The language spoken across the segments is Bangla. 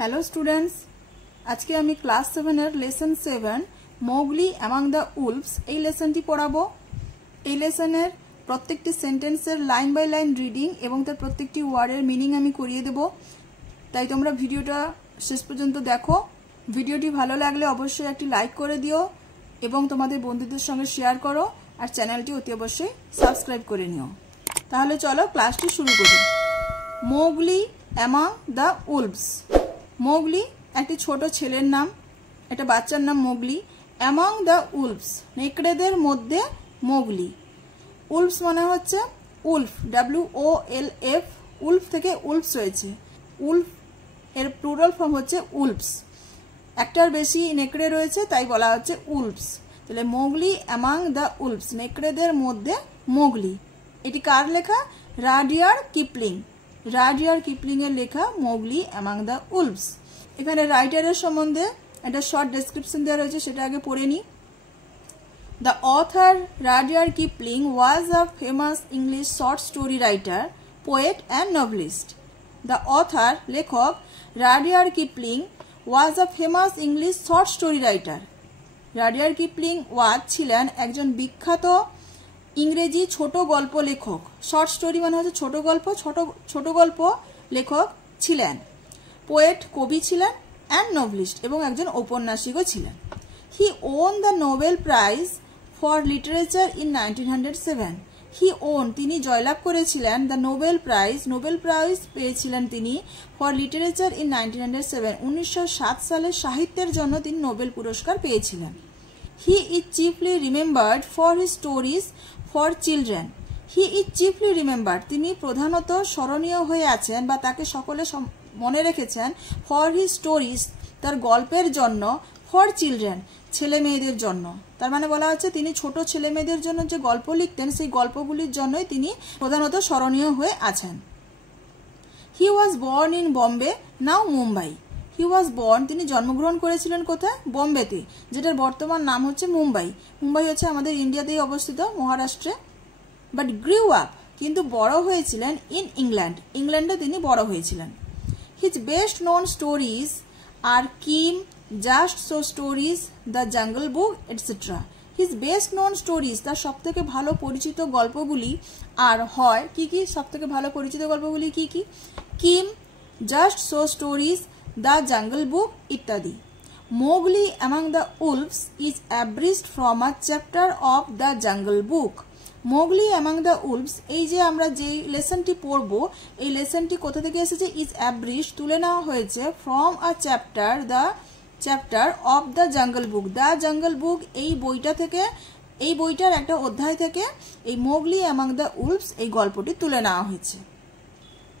হ্যালো স্টুডেন্টস, আজকে আমি ক্লাস 7 এর lesson 7 Mowgli among the wolves এই লেসনটি পড়াবো। এই লেসনের প্রত্যেকটি সেন্টেন্সের লাইন বাই লাইন রিডিং এবং তার প্রত্যেকটি ওয়ার্ডের মিনিং আমি করিয়ে দেব। তাই তোমরা ভিডিওটা শেষ পর্যন্ত দেখো। ভিডিওটি ভালো লাগলে অবশ্যই একটি লাইক করে দিও এবং তোমাদের বন্ধুদের সঙ্গে শেয়ার করো, আর চ্যানেলটি অতি অবশ্যই সাবস্ক্রাইব করে নিও। তাহলে চলো ক্লাসটি শুরু করি। Mowgli among the Wolves. Mowgli একটি ছোট ছেলের নাম, একটা বাচ্চার নাম মোগলি। অ্যামং দ্য উলভস, নেকড়েদের মধ্যে মোগলি। উলভস মানে হচ্ছে উলফ, WOLF। উলফ থেকে উলভস হয়েছে। উলফ এর প্লুরাল ফর্ম হচ্ছে উলভস। একটার বেশি নেকড়ে রয়েছে তাই বলা হচ্ছে উলভস। তাহলে মোগলি অ্যামং দ্য উলভস, নেকড়েদের মধ্যে মোগলি। এটি কার লেখা? রাডিয়ার্ড কিপলিং। রাডিয়ার্ড কিপলিং এর লেখা মোগলি অ্যামং দ্য উলভস। এখানে রাইটারের সম্বন্ধে একটা শর্ট ডেসক্রিপশন দেওয়া রয়েছে, সেটা আগে পড়ে নিই। The author Rudyard Kipling was a famous English short story writer, poet and novelist. The author, লেখক, Rudyard Kipling was a famous English short story writer. Rudyard Kipling was ছিলেন একজন বিখ্যাত ইংরেজি ছোট গল্প লেখক। শর্ট স্টোরি মানে হচ্ছে ছোট গল্প, ছোট গল্প লেখক ছিলেন। পোয়েট, কবি ছিলেন, অ্যান্ড নভেলিস্ট, এবং একজন ঔপন্যাসিকও ছিলেন। He won the Nobel prize for literature in 1907। He won, তিনি জয়লাভ করেছিলেন, the Nobel prize, Nobel prize পেয়েছিলেন তিনি, ফর লিটারেচার ইন 1907, 1907 সালে সাহিত্যের জন্য তিনি নোবেল পুরস্কার পেয়েছিলেন। He is chiefly remembered for his stories for children. He is chiefly remembered, তিনি প্রধানত স্মরণীয় হয়ে আছেন বা তাকে সকলে মনে রেখেছেন, ফর হিজ স্টোরিজ, তার গল্পের জন্য, ফর চিলড্রেন, ছেলে মেয়েদের জন্য। তার মানে বলা হচ্ছে তিনি ছোট ছেলে মেয়েদের জন্য যে গল্প লিখতেন সেই গল্পগুলির জন্যই তিনি প্রধানত স্মরণীয় হয়ে আছেন। He was born in Bombay, now Mumbai. He was born, তিনি জন্মগ্রহণ করেছিলেন কোথায়? বোম্বেতে, যেটার বর্তমান নাম হচ্ছে মুম্বাই। মুম্বাই হচ্ছে আমাদের ইন্ডিয়াতেই অবস্থিত, মহারাষ্ট্রে। বাট গ্রিউ আপ, কিন্তু বড় হয়েছিলেন ইন ইংল্যান্ড, ইংল্যান্ডে তিনি বড় হয়েছিলেন। His best known stories are Kim, just so stories, the jungle book, etcetera. His best known stories, তার সব থেকে ভালো পরিচিত গল্পগুলি আর হয় কি কি? সব থেকে ভালো পরিচিত গল্পগুলি কি কি? Kim, just so stories, the jungle Book ইত্যাদি। Mowgli among the wolves is abridged from a chapter of the jungle Book. Mowgli among the wolves, এই যে আমরা যে লেসনটি পড়ব, এই লেসনটি কোথা থেকে এসেছে? ইজ অ্যাব্রিজড, তুলে নেওয়া হয়েছে, from a chapter, the chapter of the jungle Book, the jungle Book, এই বইটা থেকে, এই বইটার একটা অধ্যায় থেকে এই মোগলি অ্যামং দ্য উলভস এই গল্পটি তুলে নেওয়া হয়েছে।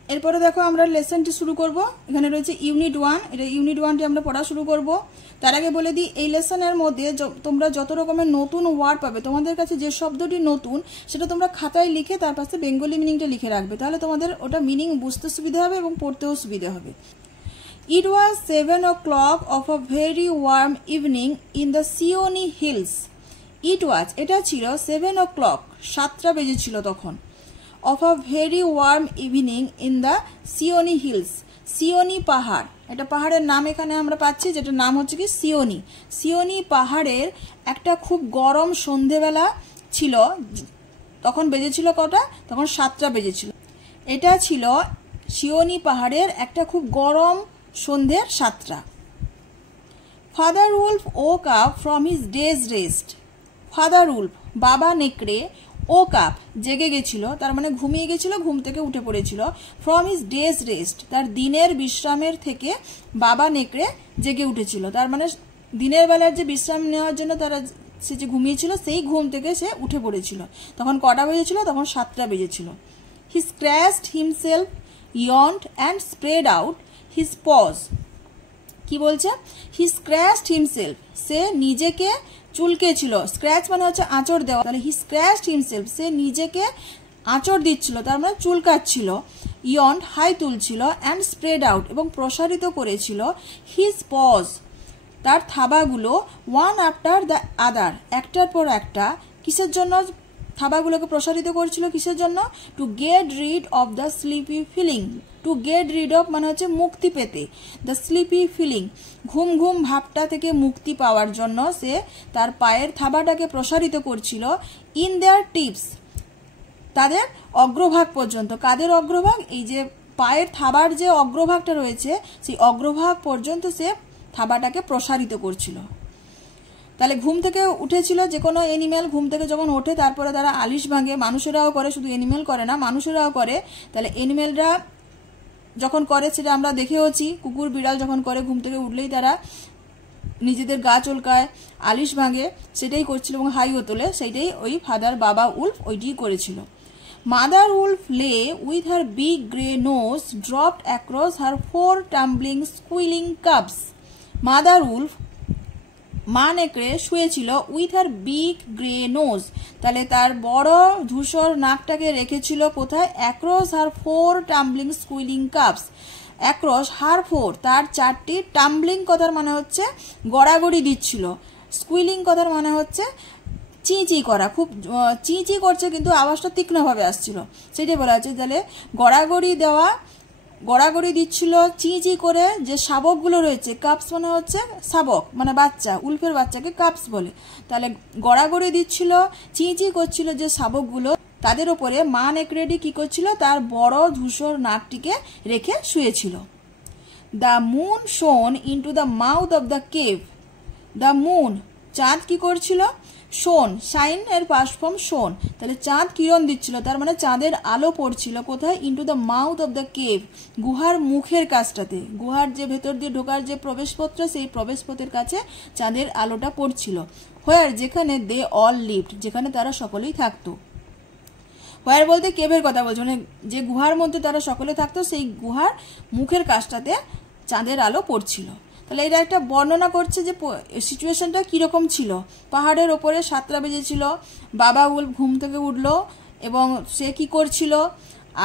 এরপরে দেখো আমরা লেসনটি শুরু করব। এখানে রয়েছে ইউনিট 1, এটা ইউনিট 1টি আমরা পড়া শুরু করব। তার আগে বলে দিই, এই লেসনের মধ্যে তোমরা যত রকমের নতুন ওয়ার্ড পাবে, তোমাদের কাছে যে শব্দটি নতুন সেটা তোমরা খাতায় লিখে তার পাশে বেঙ্গলি মিনিংটা লিখে রাখবে, তাহলে তোমাদের ওটা মিনিং বুঝতে সুবিধা হবে এবং পড়তেও সুবিধা হবে। It was 7 o'clock of a very warm evening in the Seoni Hills. It was, এটা ছিল 7 o'clock, 7টা বেজেছিল তখন, of a very warm evening in the Seoni Hills. Seoni পাহাড়, এটা পাহাড়ের নাম এখানে আমরা পাচ্ছি, যেটা নাম হচ্ছে কি সিওনি। সিওনি পাহাড়ের একটা খুব গরম সন্ধেবেলা ছিল, তখন বেজেছিল কটা? তখন 7টা বেজেছিল। এটা ছিল সিওনি পাহাড়ের একটা খুব গরম সন্ধ্যের 7টা। Father wolf woke up from his day's rest. Father wolf, বাবা নেকড়ে, ওক আপ, জেগে গেছিল, তার মানে ঘুমিয়ে গেছিল, ঘুম থেকে উঠে পড়েছিল। ফ্রম হিজ ডেজ রেস্ট, তার দিনের বিশ্রামের থেকে বাবা নেকড়ে জেগে উঠেছিল, তার মানে দিনের বেলার যে বিশ্রাম নেওয়ার জন্য সে যে ঘুমিয়েছিল সেই ঘুম থেকে সে উঠে পড়েছিল। তখন কটা বেজেছিল? তখন 7টা বেজেছিল। He scratched himself, yawned and spread out his paws. কি বলছে? হি স্ক্র্যাচড হিমসেলফ, সে নিজেকে চুলকেছিল। স্ক্র্যাচ মানে হচ্ছে আঁচড় দেওয়া, তাহলে হি স্ক্র্যাচড হিমসেলফ, সে নিজেকে আঁচড় দিচ্ছিল, তার মানে চুলকাচ্ছিল। yawned, হাই তুলছিল, and spread out, এবং প্রসারিত করেছিল, his paws, তার থাবাগুলো, one after the other, একটার পর একটা। কিসের জন্য থাবাগুলোকে প্রসারিত করছিল? কিসের জন্য? To get rid of the sleepy feeling, to get rid of মানে হচ্ছে মুক্তি পেতে, দ্য স্লিপি ফিলিং ঘুম ঘুম ভাবটা থেকে মুক্তি পাওয়ার জন্য সে তার পায়ের থাবাটাকে প্রসারিত করছিল, ইন দেয়ার টিপস তাদের অগ্রভাগ পর্যন্ত। কাদের অগ্রভাগ? এই যে পায়ের থাবার যে অগ্রভাগটা রয়েছে সেই অগ্রভাগ পর্যন্ত সে থাবাটাকে প্রসারিত করছিল। তাহলে ঘুম থেকে উঠেছিল, যে কোনো এনিম্যাল ঘুম থেকে যখন ওঠে তারপরে তারা আলিশ ভাঙে, মানুষেরাও করে, শুধু এনিম্যাল করে না মানুষেরাও করে। তাহলে এনিম্যালরা যখন করে সেটা আমরা দেখেওছি, কুকুর বিড়াল যখন করে ঘুম থেকে উঠলেই তারা নিজেদের গা চুলকায়, আলিশ ভাঙে, সেটাই করছিল এবং হাইও তোলে, সেইটাই ওই ফাদার বাবা উলফ ওইটিই করেছিল। Mother wolf lay with her big grey nose dropped across her 4 tumbling squealing cubs. Mother wolf মা নেকড়ে শুয়েছিল with her big grey nose, তাহলে তার বড় ধূসর নাকটাকে রেখেছিল কোথায়? Across her 4 tumbling squealing cubs. Across her 4 তার 4টি, টাম্বলিং কথার মানে হচ্ছে গড়াগড়ি দিচ্ছিল, স্কুইলিং কথার মানে হচ্ছে চিঁচি করা, খুব চিঁচি করছে কিন্তু আওয়াজটা তীক্ষ্ণভাবে আসছিল, সেটাই বলা হচ্ছে। তাহলে গড়াগড়ি দেওয়া, গড়াগড়ি দিচ্ছিল চিঁচি করে যে শাবকগুলো রয়েছে, কাপস মানে হচ্ছে শাবক মানে বাচ্চা, উল্ফের বাচ্চাকে কাপস বলে। তাহলে গড়াগড়ি দিচ্ছিল, চিঁচি করছিল যে শাবকগুলো, তাদের ওপরে মা নেকড়েটি কি করছিল? তার বড় ধূসর নাকটিকে রেখে শুয়েছিল। দ্য মুন শোন into the mouth of the cave. The moon চাঁদ কি করছিল? শোন, শাইন এর পাস্ট ফর্ম শোন, তাহলে চাঁদ কিরণ দিচ্ছিল, তার মানে চাঁদের আলো পড়ছিল কোথায়? Into the mouth of the cave, গুহার মুখের কাছটাতে, গুহার যে ভেতর দিয়ে ঢোকার যে প্রবেশপত্র সেই প্রবেশপথের কাছে চাঁদের আলোটা পড়ছিল। হোয়ার যেখানে দে অল লিভড, যেখানে তারা সকলেই থাকতো। হোয়ার বলতে কেভের কথা বলছে, মানে যে গুহার মধ্যে তারা সকলে থাকতো সেই গুহার মুখের কাছটাতে চাঁদের আলো পড়ছিল। তাহলে এটা একটা বর্ণনা করছে যে সিচুয়েশনটা কীরকম ছিল। পাহাড়ের ওপরে 7টা বেজেছিল, বাবা উল্ফ ঘুম থেকে উঠলো এবং সে কি করছিল,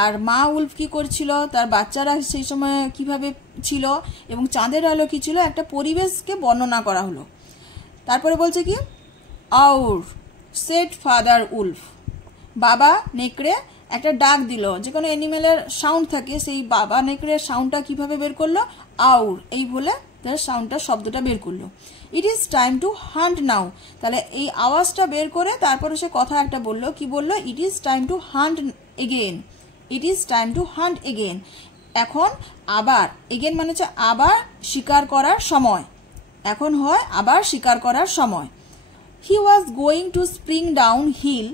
আর মা উল্ফ কি করছিল, তার বাচ্চারা সেই সময় কিভাবে ছিল এবং চাঁদের আলো কি ছিল, একটা পরিবেশকে বর্ণনা করা হলো। তারপরে বলছে কি, আউর সেড ফাদার উল্ফ, বাবা নেকড়ে একটা ডাক দিল, যে কোনো অ্যানিমেলের সাউন্ড থাকে, সেই বাবা নেকড়ের সাউন্ডটা কিভাবে বের করলো? আউর, এই বলে তার সাউন্ডটা শব্দটা বের করলো। It is time to hunt now, তাহলে এই আওয়াজটা বের করে তারপরে সে কথা একটা বললো, কি বললো? ইট is time to hunt again, it is time to hunt again, এখন আবার, এগেন মানে হচ্ছে আবার শিকার করার সময়, এখন হয় আবার শিকার করার সময়। He was going to spring down hill,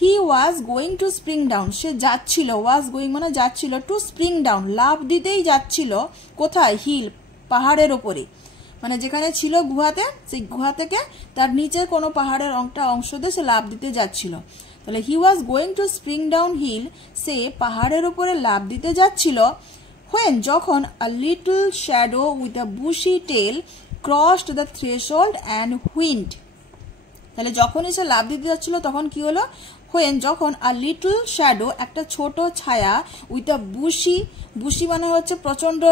he was going to spring down, সে যাচ্ছিল, ওয়াজ গোয়িং মানে যাচ্ছিল, টু স্প্রিং ডাউন লাফ দিতেই যাচ্ছিল, কোথায়? হিল পাহাড়ের ওপরে, মানে যেখানে ছিল গুহাতে, সেই গুহা থেকে তার নিচে কোনো পাহাড়ের অংশ দিয়ে সে লাফ দিতে যাচ্ছিল। তাহলে he was going to spring down hill, সে পাহাড়ের উপরে লাফ দিতে যাচ্ছিল। হোয়েন যখন a little shadow with a bushy tail crossed the threshold and whined, তাহলে যখনই সে লাফ দিতে যাচ্ছিল তখন কি হলো? হোয়েন যখন আ লিটল শ্যাডো একটা ছোট ছায়া উইথ আ বুশি, বুশি মানে হচ্ছে প্রচন্ড,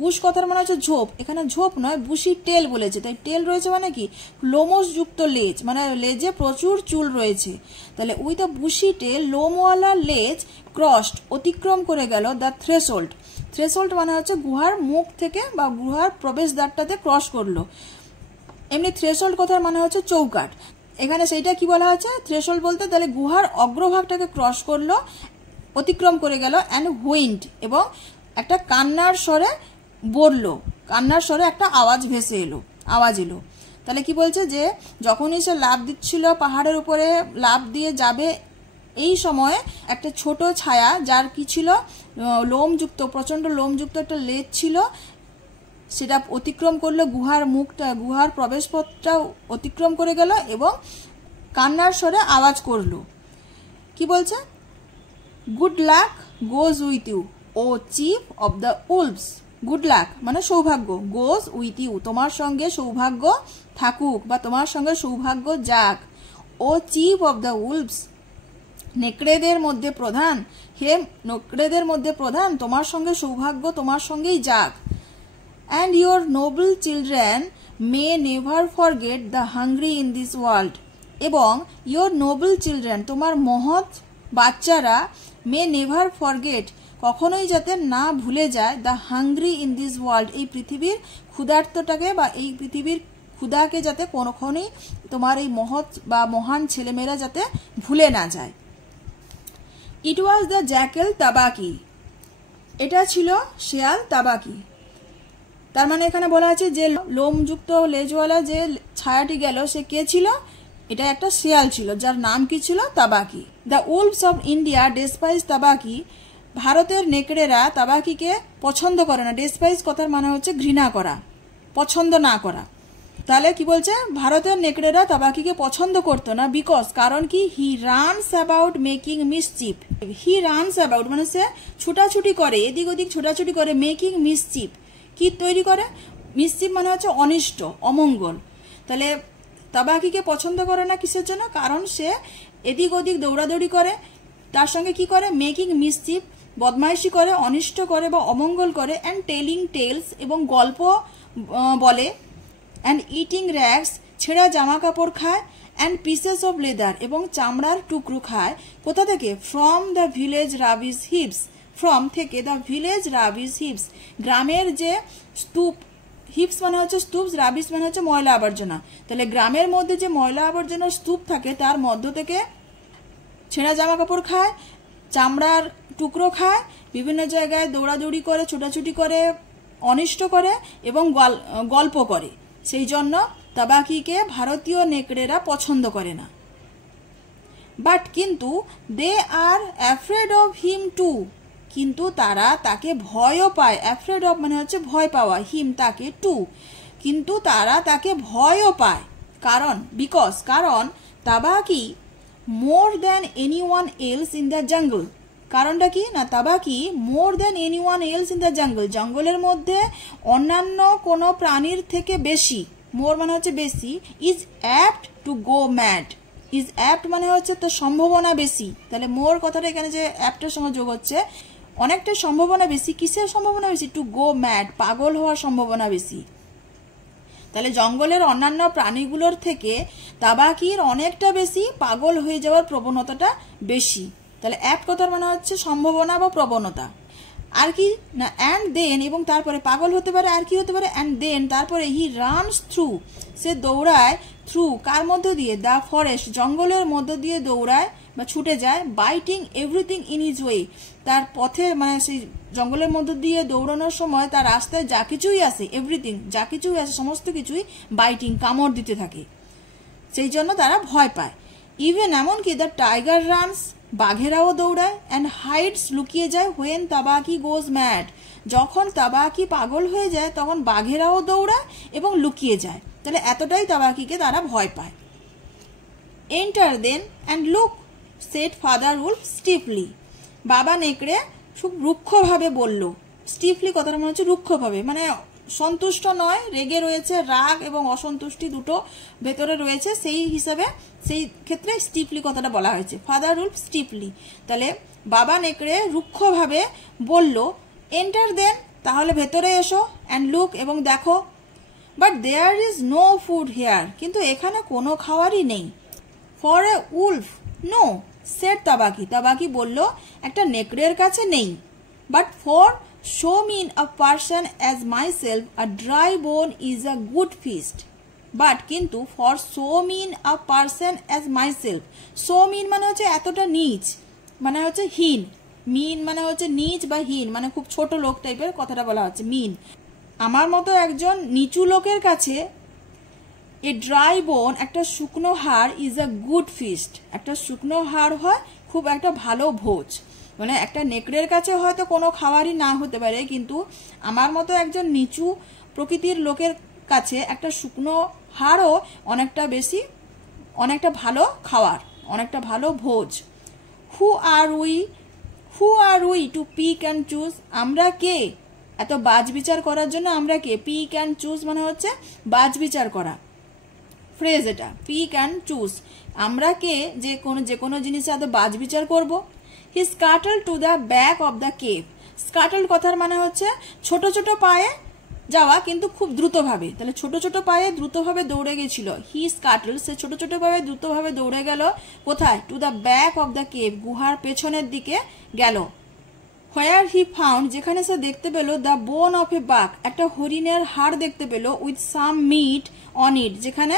বুশ কথার মানে হচ্ছে ঝোপ, এখানে ঝোপ নয় বুশি টেল বলেছে, তাই টেল রয়েছে মানে কি? লোমযুক্ত লেজ, মানে লেজে প্রচুর চুল রয়েছে। তাহলে উইথ আ বুশি টেল লোমওয়ালা লেজ ক্রসড অতিক্রম করে গেল দ্য থ্রেশহোল্ড, থ্রেশহোল্ড মানে হচ্ছে গুহার মুখ থেকে বা গুহার প্রবেশদ্বারটাতে ক্রস করলো। এমনি থ্রেশহোল্ড কথার মানে হচ্ছে চৌকাঠ, এখানে সেইটা কি বলা হচ্ছে? থ্রেশহোল্ড বলতে তাহলে গুহার অগ্রভাগটাকে ক্রস করলো, অতিক্রম করে গেল, অ্যান্ড হুইন্ড এবং একটা কান্নার স্বরে বললো, কান্নার স্বরে একটা আওয়াজ ভেসে এলো, আওয়াজ এলো। তাহলে কি বলছে? যে যখনই সে লাফ দিচ্ছিল, পাহাড়ের উপরে লাফ দিয়ে যাবে, এই সময় একটা ছোট ছায়া, যার কি ছিল? লোমযুক্ত, প্রচন্ড লোমযুক্ত একটা লেজ ছিল, সেটা অতিক্রম করলো, গুহার মুখটা, গুহার প্রবেশপথটা অতিক্রম করে গেল এবং কান্নার স্বরে আওয়াজ করলো। কি বলছে? Good luck goes with you O chief of the wolves, good luck মানে সৌভাগ্য, গোজ উইথ ইউ তোমার সঙ্গে সৌভাগ্য থাকুক বা তোমার সঙ্গে সৌভাগ্য যাক, ও চিফ অব দ্য উলভস নেকড়েদের মধ্যে প্রধান, হে নেকড়েদের মধ্যে প্রধান, তোমার সঙ্গে সৌভাগ্য তোমার সঙ্গেই যাক। And your noble children may never forget the hungry in this world, এবং your noble children তোমার মহৎ বাচ্চারা may never forget কখনোই যাতে না ভুলে যায় the hungry in this world, এই পৃথিবীর ক্ষুধার্তটাকে বা এই পৃথিবীর ক্ষুধাকে যাতে কোনোক্ষণই তোমার এই মহৎ বা মহান ছেলেমেয়েরা যাতে ভুলে না যায়। ইট ওয়াজ দ্য জ্যাকেল তাবাকি, এটা ছিল শেয়াল তাবাকি। তার মানে এখানে বলা আছে যে লোমযুক্ত লেজওয়ালা যে ছায়াটি গেল সে কে ছিল? এটা একটা শেয়াল ছিল যার নাম কি ছিল? তাবাকি। দ্য উলভস অফ ইন্ডিয়া ডেসপাইজ তাবাকি, ভারতের নেকড়েরা তাবাকিকে পছন্দ করে না। ডেসপাইজ কথার মানে হচ্ছে ঘৃণা করা, পছন্দ না করা। তাহলে কি বলছে? ভারতের নেকড়েরা তাবাকিকে পছন্দ করতো না। বিকজ, কারণ কি? He runs about making mischief. He runs about মানে সে ছুটাছুটি করে, এদিক ওদিক ছোটাছুটি করে। মেকিং মিসচিপ, কি তৈরি করে? মিসচিপ মানে হচ্ছে অনিষ্ট, অমঙ্গল। তাহলে তাবাকিকে পছন্দ করে না কিসের জন্য? কারণ সে এদিক ওদিক দৌড়াদৌড়ি করে, তার সঙ্গে কি করে? মেকিং মিসচিপ, বদমাইশি করে, অনিষ্ট করে বা অমঙ্গল করে। অ্যান্ড টেলিং টেলস, এবং গল্প বলে। অ্যান্ড ইটিং র্যাগস, ছেঁড়া জামা কাপড় খায়। অ্যান্ড পিসেস অফ লেদার, এবং চামড়ার টুকরো খায়। কোথা থেকে? From the village rubbish heaps, from থেকে, দ্য ভিলেজ রাবিশ হিপস, গ্রামের যে স্তূপ, হিপস মানে হচ্ছে স্তূপ, রাবিশ মানে হচ্ছে ময়লা আবর্জনা। তাহলে গ্রামের মধ্যে যে ময়লা আবর্জনার স্তূপ থাকে তার মধ্য থেকে ছেঁড়া জামা কাপড় খায়, চামড়ার টুকরো খায়, বিভিন্ন জায়গায় দৌড়াদৌড়ি করে, ছোটাছুটি করে, অনিষ্ট করে এবং গল্প করে। সেই জন্য তাবাকিকে ভারতীয় নেকড়েরা পছন্দ করে না। বাট কিন্তু they are afraid of him too, কিন্তু তারা তাকে ভয়ও পায়। অ্যাফ্রেড অফ মানে হচ্ছে ভয় পাওয়া, হিম তাকে, টু কিন্তু তারা তাকে ভয়ও পায়। কারণ, বিকজ, কারণ Tabaqui more than anyone else in the jungle. কারণটা কি? না, Tabaqui more than anyone else in the jungle, জঙ্গলের মধ্যে অন্যান্য কোনো প্রাণীর থেকে বেশি, মোর মানে হচ্ছে বেশি, is apt to go mad. Is apt মানে হচ্ছে তো সম্ভাবনা বেশি। তাহলে মোর কথাটা এখানে যে অ্যাপ্টের সঙ্গে যোগ হচ্ছে, অনেকটা সম্ভাবনা বেশি। কিসের সম্ভাবনা বেশি? টু গো ম্যাড, পাগল হওয়ার সম্ভাবনা বেশি। তাহলে জঙ্গলের অন্যান্য প্রাণীগুলোর থেকে তাবাকির অনেকটা বেশি পাগল হয়ে যাওয়ার প্রবণতাটা বেশি। তাহলে অ্যাপ্ট কথার মানে হচ্ছে সম্ভাবনা বা প্রবণতা। আর কি না, অ্যান্ড দেন, এবং তারপরে পাগল হতে পারে। আর কি হতে পারে? অ্যান্ড দেন, তারপরে হি রানস থ্রু, সে দৌড়ায়। থ্রু কার মধ্য দিয়ে? দ্য ফরেস্ট, জঙ্গলের মধ্য দিয়ে দৌড়ায় বা ছুটে যায়। Biting everything in his way, তার পথে মানে সেই জঙ্গলের মধ্য দিয়ে দৌড়ানোর সময় তার রাস্তায় যা কিছুই আসে, এভরিথিং যা কিছুই আসে সমস্ত কিছুই বাইটিং, কামড় দিতে থাকে। সেই জন্য তারা ভয় পায়। ইভেন এমনকি দ্য টাইগার রানস, বাঘেরাও দৌড়ায়। অ্যান্ড হাইডস, লুকিয়ে যায়। হোয়েন তাবাকি গোজ ম্যাড, যখন তাবাকি পাগল হয়ে যায় তখন বাঘেরাও দৌড়ায় এবং লুকিয়ে যায়। তাহলে এতটাই তাবাকিকে তারা ভয় পায়। Enter then and look, said father wolf stiffly, বাবা নেকড়ে খুব রুক্ষভাবে বলল। স্টিফলি কথাটা মনে হচ্ছে রুক্ষভাবে, মানে সন্তুষ্ট নয়, রেগে রয়েছে, রাগ এবং অসন্তুষ্টি দুটো ভেতরে রয়েছে, সেই হিসাবে সেই ক্ষেত্রে স্টিফলি কথাটা বলা হয়েছে। ফাদার উলফ স্টিফলি, তাহলে বাবা নেকড়ে রুক্ষভাবে বলল। এন্টার দেন, তাহলে ভেতরে এসো। অ্যান্ড লুক, এবং দেখো। But there is no food here, কিন্তু এখানে কোনো খাওয়ারই নেই। For a wolf no, said Tabaqui, Tabaqui বলল একটা নেকড়ের কাছে নেই। But for so mean a person as myself a dry bone is a good feast. But কিন্তু for so mean a person as myself, so mean মানে হচ্ছে এতটা নীচ, মানে হচ্ছে হীন। মিন মানে হচ্ছে নীচ বা হীন, মানে খুব ছোট লোক টাইপের কথাটা বলা হচ্ছে মিন। আমার মতো একজন নিচু লোকের কাছে এ ড্রাই বোন, একটা শুকনো হাড়, ইজ আ গুড ফিস্ট, একটা শুকনো হাড় হয় খুব একটা ভালো ভোজ। মানে একটা নেকড়ের কাছে হয়তো কোনো খাবারই না হতে পারে, কিন্তু আমার মতো একজন নিচু প্রকৃতির লোকের কাছে একটা শুকনো হাড়ও অনেকটা বেশি, অনেকটা ভালো খাবার, অনেকটা ভালো ভোজ। Who are we to pick and choose, আমরা কে এত বাজ বিচার করার জন্য? আমরা কে? পিক অ্যান্ড চুজ মানে হচ্ছে বাজ বিচার করা ফ্রেজ এটা, পিক অ্যান্ড চুজ। আমরা কে যে কোনো জিনিসে এত বাজ বিচার করবো? He scuttle to the back of the cave, scuttle কথার মানে হচ্ছে ছোট ছোট পায়ে যাওয়া কিন্তু খুব দ্রুতভাবে। তাহলে ছোট ছোট পায়ে দ্রুতভাবে দৌড়ে গেছিল। হি স্কাটল, সে ছোট ছোট পায়ে দ্রুতভাবে দৌড়ে গেল কোথায়? Two the back of the cave, গুহার পেছনের দিকে গেল। হোয়ার হি ফাউন্ড, যেখানে সে দেখতে পেল, দ্য বোন অফ এ বাক, একটা হরিণের হাড় দেখতে পেল, with some meat on it, যেখানে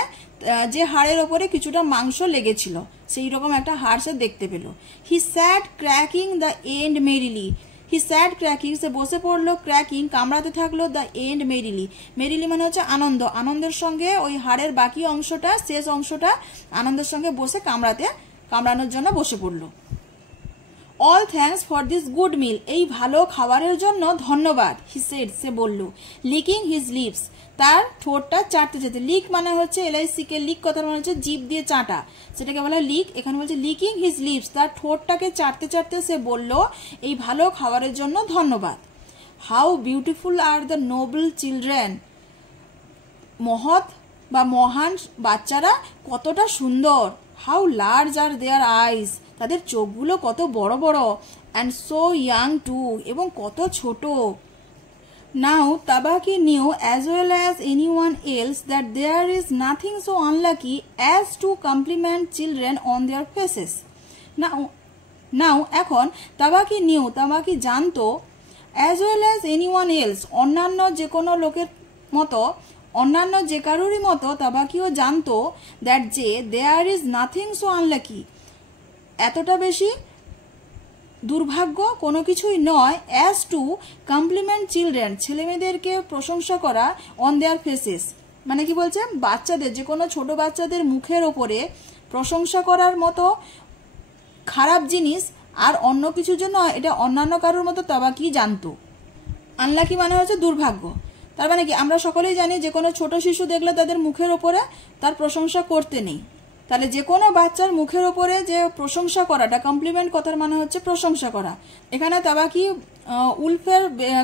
যে হাড়ের ওপরে কিছুটা মাংস লেগেছিল, সেই রকম একটা হাড় সে দেখতে পেল। He sat cracking the end merrily, he sat cracking, সে বসে পড়লো, ক্র্যাকিং কামড়াতে থাকলো, দ্য এন্ড মেরিলি, মেরিলি মানে হচ্ছে আনন্দ, আনন্দের সঙ্গে ওই হাড়ের বাকি অংশটা, শেষ অংশটা আনন্দের সঙ্গে বসে কামড়ানোর জন্য বসে পড়লো। All thanks for this good মিল, এই ভালো খাবারের জন্য ধন্যবাদ। হি সেড, সে বলল, লিকিং হিজ লিপস, তার ঠোঁটটা চাটতে চাটতে, লিক মানে হচ্ছে LICK, লিক কথা মানে হচ্ছে জিভ দিয়ে চাটা, সেটাকে বলা লিক, এখানে বলছে লিকিং হিজ লিপস, তার ঠোঁটটাকে চাটতে চাটতে সে বলল, এই ভালো খাবারের জন্য ধন্যবাদ। How beautiful are the Nobel children, মহৎ বা মহান বাচ্চারা কতটা সুন্দর। হাউ লার্জ আর দেয়ার আইস, তাদের চোখগুলো কত বড় বড়। অ্যান্ড সো ইয়াং টু, এবং কত ছোট। নাও তাবাকি new as well as anyone else that there is nothing so unlucky as to compliment children on their faces. Now এখন তাবাকি নিউ, তাবাকি জানতো, as well as anyone else, অন্যান্য যে কোনো লোকের মতো, অন্যান্য যে কারোরই মতো তাবাকিও জানতো, দ্যাট যে there is nothing so unlucky, এতটা বেশি দুর্ভাগ্য কোনো কিছুই নয়, অ্যাজ টু কমপ্লিমেন্ট চিলড্রেন, ছেলেমেয়েদেরকে প্রশংসা করা, অন দেয়ার ফেসেস, মানে কি বলছে, বাচ্চাদের, যে কোনো ছোট বাচ্চাদের মুখের ওপরে প্রশংসা করার মতো খারাপ জিনিস আর অন্য কিছুর জন্য এটা অন্যান্য কারোর মতো তাবাকি জানতো। আনলাকি মানে হচ্ছে দুর্ভাগ্য, তার মানে কি আমরা সকলেই জানি যে কোনো ছোট শিশু দেখলে তাদের মুখের ওপরে তার প্রশংসা করতে নেই। তাহলে যে কোনো বাচ্চার মুখের ওপরে যে প্রশংসা করাটা, কমপ্লিমেন্ট কথার মানে হচ্ছে প্রশংসা করা। এখানে তাবাকি উলফের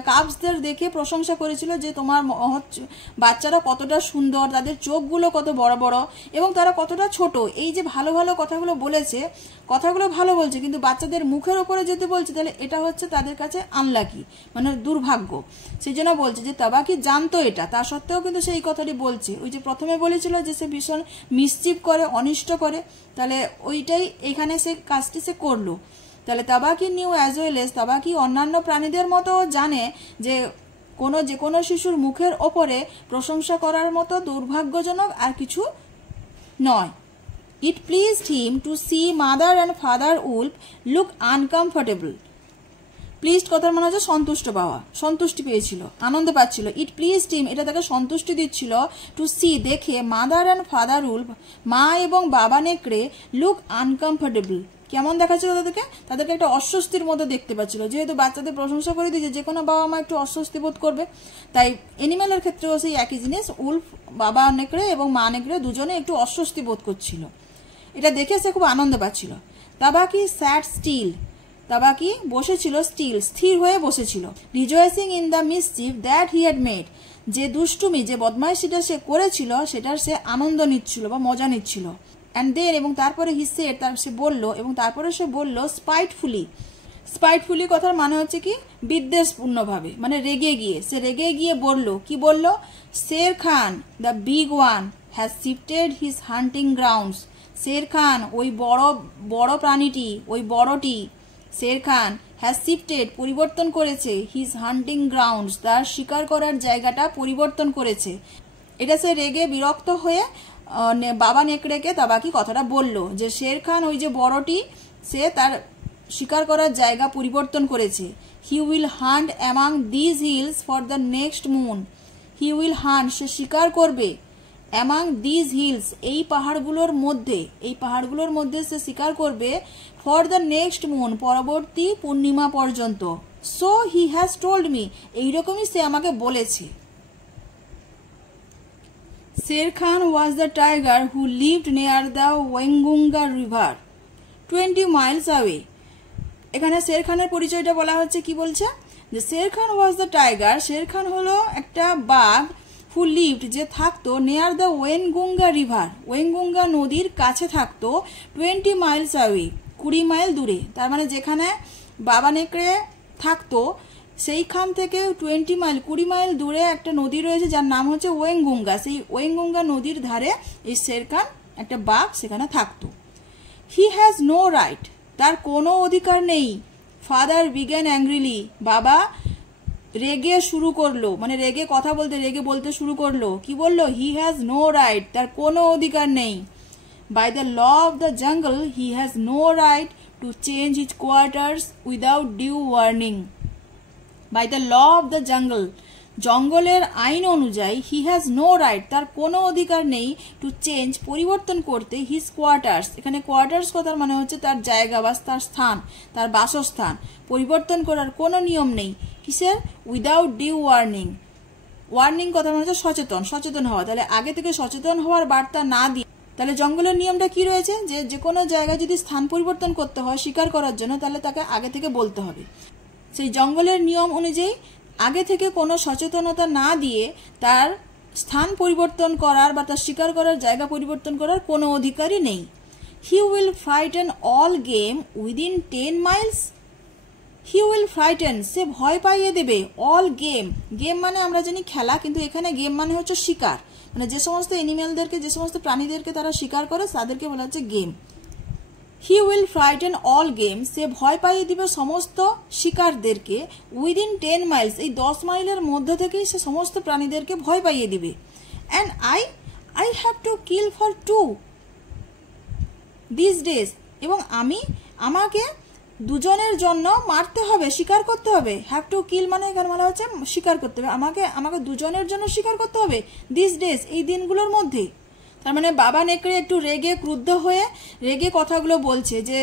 কাপসদের দেখে প্রশংসা করেছিল যে তোমার বাচ্চারা কতটা সুন্দর, তাদের চোখগুলো কত বড় বড় এবং তারা কতটা ছোট। এই যে ভালো ভালো কথাগুলো বলেছে, কথাগুলো ভালো বলছে, কিন্তু বাচ্চাদের মুখের ওপরে যেতে বলছে, তাহলে এটা হচ্ছে তাদের কাছে আনলাকি, মানে দুর্ভাগ্য। সেই জন্য বলছে যে তাবাকি জানতো এটা, তা সত্ত্বেও কিন্তু সেই কথাটি বলছে। ওই যে প্রথমে বলেছিল যে সে ভীষণ মিসচিভ করে, অনিষ্ট করে, তাহলে ওইটাই এখানে সে কাজটি সে করলো। তাহলে তাবাকি নিউ অ্যাজ ওয়েল এজ, তাবাকি অন্যান্য প্রাণীদের মতো জানে যে কোনো শিশুর মুখের ওপরে প্রশংসা করার মতো দুর্ভাগ্যজনক আর কিছু নয়। It pleased him to see mother and father wolf look uncomfortable. Pleased কথার মানে হচ্ছে সন্তুষ্ট পাওয়া, সন্তুষ্টি পেয়েছিল, আনন্দ পাচ্ছিল। ইট প্লিজড হিম, এটা তাকে সন্তুষ্টি দিচ্ছিল, টু সি দেখে, মাদার অ্যান্ড ফাদার উলফ, মা এবং বাবা নেকড়ে, লুক আনকমফোর্টেবল, কেমন দেখাচ্ছিল তাদেরকে একটা অস্বস্তির মতো দেখতে পাচ্ছিল। যেহেতু বাচ্চাদের প্রশংসা করে দিয়েছে, যে কোনো বাবা মা একটু অস্বস্তি বোধ করবে, তাই এনিম্যালের ক্ষেত্রেও সেই একই জিনিস, উলফ, বাবা নেকড়ে এবং মা নেকড়ে দুজনে একটু অস্বস্তি বোধ করছিল। এটা দেখে সে খুব আনন্দ পাচ্ছিল। তাবাকি স্যাট স্টিল, তাবাকি বসেছিল স্টিল, স্থির হয়ে বসেছিল। Rejoicing in the mischief that he had made, যে দুষ্টুমি, যে বদমাইশিটা সে করেছিল সেটার সে আনন্দ নিচ্ছিল বা মজা নিচ্ছিল। অ্যান্ড দেন, এবং তারপরে হি সেড, সে বলল, এবং তারপরে সে বলল, স্পাইটফুলি। স্পাইটফুলি কথার মানে হচ্ছে কি, বিদ্বেষপূর্ণভাবে, মানে রেগে গিয়ে, সে রেগে গিয়ে বলল, কি বলল, Shere Khan the big one has shifted his hunting grounds. Shere Khan, ওই বড় প্রাণীটি, ওই বড়টি, শের খান হ্যাজ শিফটেড, পরিবর্তন করেছে, হিজ হান্টিং গ্রাউন্ডস, তার শিকার করার জায়গাটা পরিবর্তন করেছে। এটা সে রেগে বিরক্ত হয়ে বাবা নেকড়েকে তাবাকি কথাটা বলল যে শের খান, ওই যে বড়টি, সে তার শিকার করার জায়গা পরিবর্তন করেছে। He will hunt among these hills for the next moon. He will hunt, সে শিকার করবে, অ্যামাং দিজ হিলস, এই পাহাড়গুলোর মধ্যে সে শিকার করবে, ফর দ্য নেক্সট মুন, পরবর্তী পূর্ণিমা পর্যন্ত। So he has told me, এইরকমই সে আমাকে বলেছে। Sher Khan was the tiger who lived near the Wengunga river, 20 miles away. এখানে শের খানের পরিচয়টা বলা হচ্ছে, কি বলছে যে Sher Khan was the tiger, Sher Khan হলো একটা বাঘ, হু লিভড, যে থাকতো, near the Waingunga river, Waingunga নদীর কাছে থাকতো, 20 miles away, 20 মাইল দূরে। তার মানে যেখানে বাবা নেকড়ে থাকতো সেইখান থেকে 20 মাইল, 20 মাইল দূরে একটা নদী রয়েছে যার নাম হচ্ছে ওয়েনগুঙ্গা। সেই ওয়েনগুঙ্গা নদীর ধারে এই শের খান, একটা বাঘ, সেখানে থাকতো। হি হ্যাজ নো রাইট, তার কোনো অধিকার নেই, ফাদার বিগ্যান অ্যাংগ্রিলি, বাবা রেগে শুরু করলো, মানে রেগে কথা বলতে, রেগে বলতে শুরু করলো। কি বললো? হি হ্যাজ নো রাইট, তার কোনো অধিকার নেই। By the law of the jungle he has no right to change his quarters without due warning. By the law of the jungle, জঙ্গলের আইন অনুযায়ী, হি হ্যাজ নো রাইট, তার কোনো অধিকার নেই, টু চেঞ্জ, পরিবর্তন করতে, হিজ কোয়ার্টার্স, এখানে কোয়ার্টার্স কথার মানে হচ্ছে তার জায়গা বা তার স্থান, তার বাসস্থান পরিবর্তন করার কোনো নিয়ম নেই। কিসের? Without due warning. ওয়ার্নিং কথা মানে হচ্ছে সচেতন, সচেতন হওয়া। তাহলে আগে থেকে সচেতন হওয়ার বার্তা না দিয়ে, তাহলে জঙ্গলের নিয়মটা কি রয়েছে? যে যে কোনো জায়গায় যদি স্থান পরিবর্তন করতে হয় শিকার করার জন্য, তাহলে তাকে আগে থেকে বলতে হবে। সেই জঙ্গলের নিয়ম অনুযায়ী আগে থেকে কোনো সচেতনতা না দিয়ে তার স্থান পরিবর্তন করার বা তার শিকার করার জায়গা পরিবর্তন করার কোনো অধিকারই নেই। He will frighten all game within 10 miles. He will frighten, সে ভয় পাইয়ে দেবে, অল গেম, গেম মানে আমরা জানি খেলা, কিন্তু এখানে গেম মানে হচ্ছে শিকার, মানে যে সমস্ত এনিম্যালদেরকে, যে সমস্ত প্রাণীদেরকে তারা শিকার করে তাদেরকে বলা হচ্ছে game. He will frighten all game, সে ভয় পাইয়ে দিবে সমস্ত শিকারদেরকে, উইদিন 10 মাইলস, এই 10 মাইলের মধ্যে থেকেই সে সমস্ত প্রাণীদেরকে ভয় পাইয়ে দিবে। And I have to kill for 2 this days, এবং আমাকে দুজনের জন্য মারতে হবে, শিকার করতে হবে। হ্যাভ টু কিল মানে এখানে বলা হচ্ছে শিকার করতে হবে, আমাকে দুজনের জন্য শিকার করতে হবে, দিস ডেজ, এই দিনগুলোর মধ্যে। তার মানে বাবা নেকড়ে একটু রেগে, ক্রুদ্ধ হয়ে রেগে কথাগুলো বলছে, যে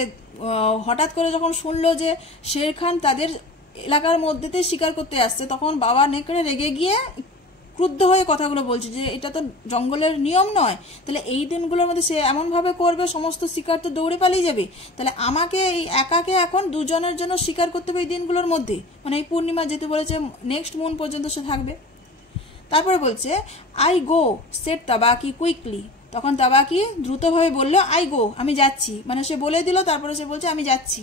হঠাৎ করে যখন শুনলো যে শের খান তাদের এলাকার মধ্যেতে শিকার করতে আসছে, তখন বাবা নেকড়ে রেগে গিয়ে ক্রুদ্ধ হয়ে কথাগুলো বলছে যে এটা তো জঙ্গলের নিয়ম নয়, তাহলে এই দিনগুলোর মধ্যে সে এমনভাবে করবে সমস্ত শিকার তো দৌড়ে পালিয়ে যাবে, তাহলে আমাকে এই একাকে এখন দুজনের জন্য শিকার করতে হবে এই দিনগুলোর মধ্যে, মানে এই পূর্ণিমা যেতে বলেছে নেক্সট মুন পর্যন্ত সে থাকবে। তারপরে বলছে আই গো সেট তাবাকি কুইকলি, তখন তাবাকি দ্রুতভাবে বলল আই গো, আমি যাচ্ছি, মানে সে বলে দিল, তারপরে সে বলছে আমি যাচ্ছি।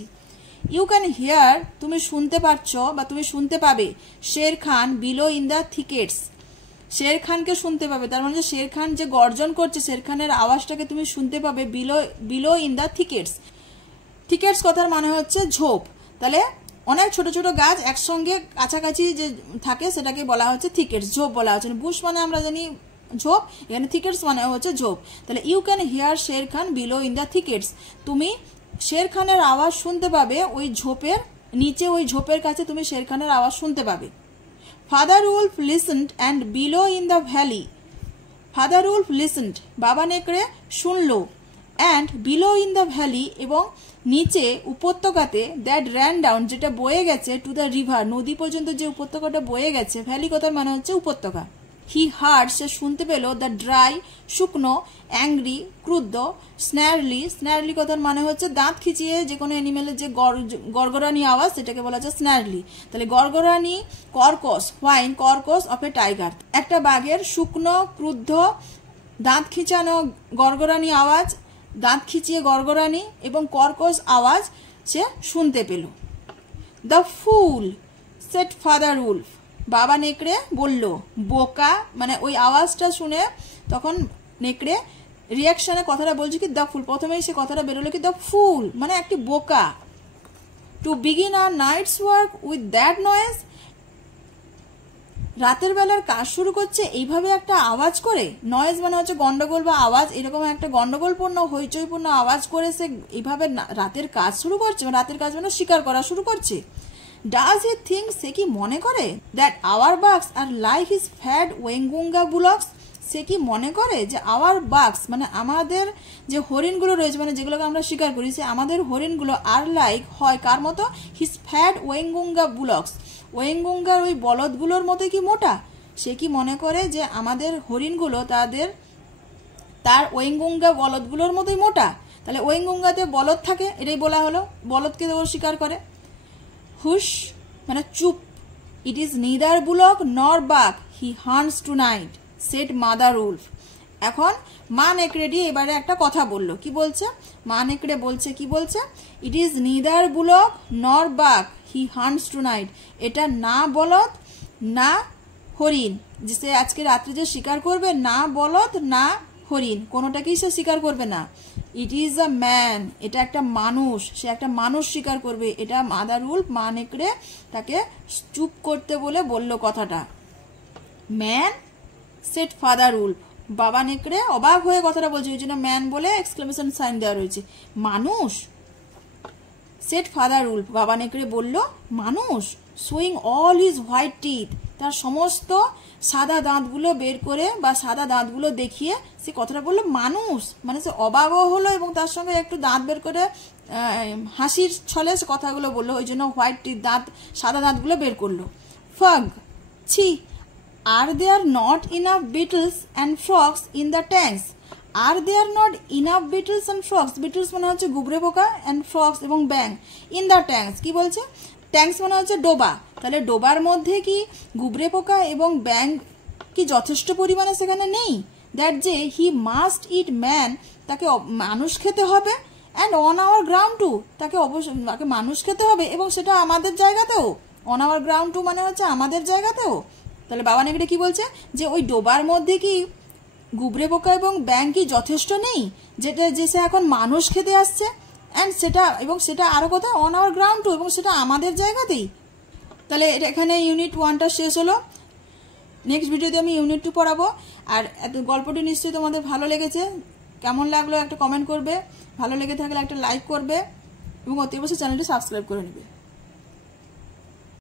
ইউ ক্যান হিয়ার, তুমি শুনতে পাচ্ছ বা তুমি শুনতে পাবে, শের খান বিলো ইন দ্য থিকেটস, শের খানকে শুনতে পাবে, তার মানে শের খান যে গর্জন করছে, শের খানের আওয়াজটাকে তুমি শুনতে পাবে বিলো ইন দ্য থিকেটস। থিকেটস কথার মানে হচ্ছে ঝোপ, তাহলে অনেক ছোট ছোট গাছ একসঙ্গে কাছাকাছি যে থাকে সেটাকে বলা হচ্ছে থিকেটস, ঝোপ বলা হচ্ছে। বুশ মানে আমরা জানি ঝোপ, এখানে থিকেটস মানে হচ্ছে ঝোপ। তাহলে you can hear Shere Khan below in the thickets, তুমি শের খানের আওয়াজ শুনতে পাবে ওই ঝোপের নিচে, ওই ঝোপের কাছে তুমি শের খানের আওয়াজ শুনতে পাবে। Father Wolf listened and below in the valley, father Wolf listened, বাবা নেকড়ে শুনলো, and below in the valley, এবং নিচে উপত্যকাতে, দ্যাট র্যান ডাউন, যেটা বয়ে গেছে, টু দ্য রিভার, নদী পর্যন্ত যে উপত্যকাটা বয়ে গেছে, ভ্যালি কথার মানে হচ্ছে উপত্যকা। হি হার্ড, সে শুনতে পেল, দ্য ড্রাই, শুকনো, অ্যাংরি, ক্রুদ্ধ, স্ন্যারলি, স্ন্যারলি কথার মানে হচ্ছে দাঁত খিচিয়ে যে কোনো অ্যানিমেলের যে গড়গড়ানি আওয়াজ, সেটাকে বলা হচ্ছে স্ন্যারলি। তাহলে গড়গড়ানি, কর্কস, হোয়াইন, কর্কস অফ এ টাইগার, একটা বাঘের শুকনো, ক্রুদ্ধ, দাঁত খিচানো গড়গড়ানি আওয়াজ, দাঁত খিচিয়ে গড়গড়ানি এবং কর্কশ আওয়াজ সে শুনতে পেল। The full set father wolf, বাবা নেকড়ে বলল, বোকা, মানে ওই আওয়াজটা শুনে তখন নেকড়ে রিয়াকশনে কথাটা বলছে কি দ্য ফুল, প্রথমেই সে কথাটা বেরোলো কি দ্য ফুল, মানে একটি বোকা। To begin our night's work with that noise, রাতের বেলার কাজ শুরু করছে এইভাবে একটা আওয়াজ করে, নয়েজ মানে হচ্ছে গন্ডগোল বা আওয়াজ, এরকম একটা গন্ডগোলপূর্ণ হইচইপূর্ণ আওয়াজ করে সে এইভাবে রাতের কাজ শুরু করছে, রাতের কাজ মানে শিকার করা শুরু করছে। ডাজ হি থিঙ্ক, সে কি মনে করে, দ্যাট আওয়ার বাক্স আর লাইক হিজ ফ্যাট ওয়েঙ্গুঙ্গা বুলক্স, সে কি মনে করে যে আওয়ার বাক্স মানে আমাদের যে হরিণগুলো রয়েছে, মানে যেগুলোকে আমরা শিকার করি, সে আমাদের হরিণগুলো আর লাইক হয় কার মতো, হিজ ফ্যাট ওয়েঙ্গুঙ্গা বুলক্স, ওয়েঙ্গুঙ্গার ওই বলদগুলোর মতো কি মোটা, সে কি মনে করে যে আমাদের হরিণগুলো তার ওয়েঙ্গুঙ্গা বলদগুলোর মতোই মোটা। তাহলে ওয়েঙ্গুঙ্গাতে বলদ থাকে, এটাই বলা হলো, বলদকে ও শিকার করে। হুশ মানে চুপ, it is neither bullock nor buck, he hunts tonight, said mother wolf. এখন মা নেকড়েটি এবারে একটা কথা বলল, কি বলছে, মা নেকড়ে বলছে, কি বলছে, it is neither bullock nor buck, he hunts two night, এটা না বলদ না হরিণ, যে সে আজকে রাত্রে যে শিকার করবে, না বলদ না হরিণ, কোনোটাকেই সে শিকার করবে না। ইট ইজ আ ম্যান, এটা একটা মানুষ, সে একটা মানুষ স্বীকার করবে। এটা মাদার উলফ মা নেকড়ে তাকে চুপ করতে বলে বলল কথাটা। ম্যান সেড ফাদার উলফ, বাবা নেকড়ে অবাক হয়ে কথাটা বলছে, ওই জন্য ম্যান বলে এক্সক্লেমেশন সাইন দেওয়া রয়েছে। মানুষ, সেড ফাদার উলফ, বাবা নেকড়ে বলল মানুষ, showing all his white teeth, তার সমস্ত সাদা দাঁতগুলো বের করে বা সাদা দাঁতগুলো দেখিয়ে সে কথাটা বললো মানুষ, মানে সে অবাকও হলো এবং তার সঙ্গে একটু দাঁত বের করে হাসির ছলে সে কথাগুলো বললো, ওই জন্য হোয়াইট টিথ, দাঁত, সাদা দাঁতগুলো বের করলো। ফগ, ছি, are there not enough beetles and frogs in the tanks, are there not enough beetles and frogs, beetles মানে হচ্ছে গুবরে পোকা, অ্যান্ড ফ্রগস এবং ব্যাং, ইন দ্য ট্যাঙ্কস কি বলছে, ট্যাঙ্কস মানে হচ্ছে ডোবা, তাহলে ডোবার মধ্যে কি গুবরে পোকা এবং ব্যাং কি যথেষ্ট পরিমাণে সেখানে নেই? দ্যাট যে হি মাস্ট ইট ম্যান, তাকে মানুষ খেতে হবে, and on our ground too, তাকে অবশ্যই তাকে মানুষ খেতে হবে এবং সেটা আমাদের জায়গাতেও, অন আওয়ার গ্রাউন্ড টু মানে হচ্ছে আমাদের জায়গাতেও। তাহলে বাবা নেকড়ে কি বলছে যে ওই ডোবার মধ্যে কি গুবরে পোকা এবং ব্যাং কি যথেষ্ট নেই, যেটা যে সে এখন মানুষ খেতে আসছে, অ্যান্ড সেটা এবং সেটা আরও কোথায়, অন আওয়ার গ্রাউন্ড টু, এবং সেটা আমাদের জায়গাতেই। তাহলে এখানে ইউনিট 1টা শেষ হলো। নেক্সট ভিডিওতে আমি ইউনিট 2 পড়াবো। আর এত গল্পটি নিশ্চয়ই তোমাদের ভালো লেগেছে, কেমন লাগলো একটা কমেন্ট করবে, ভালো লেগে থাকলে একটা লাইক করবে এবং অতি অবশ্যই চ্যানেলটি সাবস্ক্রাইব করে নেবে।